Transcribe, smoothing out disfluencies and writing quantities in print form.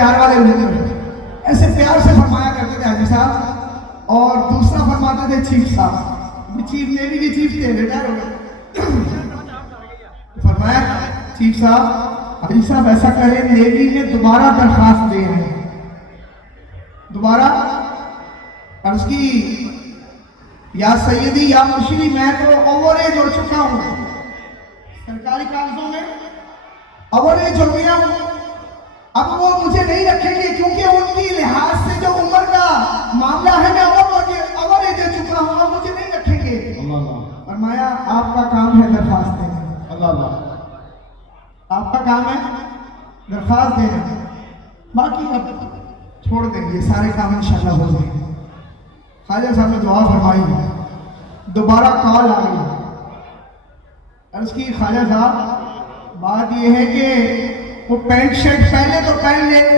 प्यार वाले हुजूर, ऐसे प्यार से फरमाया करते थे हाजी साहब। और दूसरा फरमाते थे चीफ साहब, चीफ नेवी के चीफ थे, रिटायर हो गए। फरमाया चीफ साहब, हाजी साहब ऐसा करें, नेवी ने दोबारा दरखास्त दे हैं, दोबारा अर्ज की, या सैयदी या मुर्शिदी, मैं तो ओवरेज हो चुका हूं, सरकारी कागजों में ओवरेज हो गया हूं, अब वो मुझे नहीं रखेंगे क्योंकि उनकी लिहाज से जो उम्र का मामला है, मैं ओवरेज हो चुका हूं, अब मुझे नहीं रखेंगे। फरमाया आपका काम है दरखास्त देना, अल्लाह आपका काम है दरखास्त देना, बाकी अब छोड़ देंगे, सारे काम इंशाल्लाह हो जाएंगे। ख्वाजा साहब ने दुआ फरमाई, दोबारा कॉल आ गई, अर्ज की ख्वाजा साहब बात यह है कि वो पैंट शर्ट पहले तो पहन ले,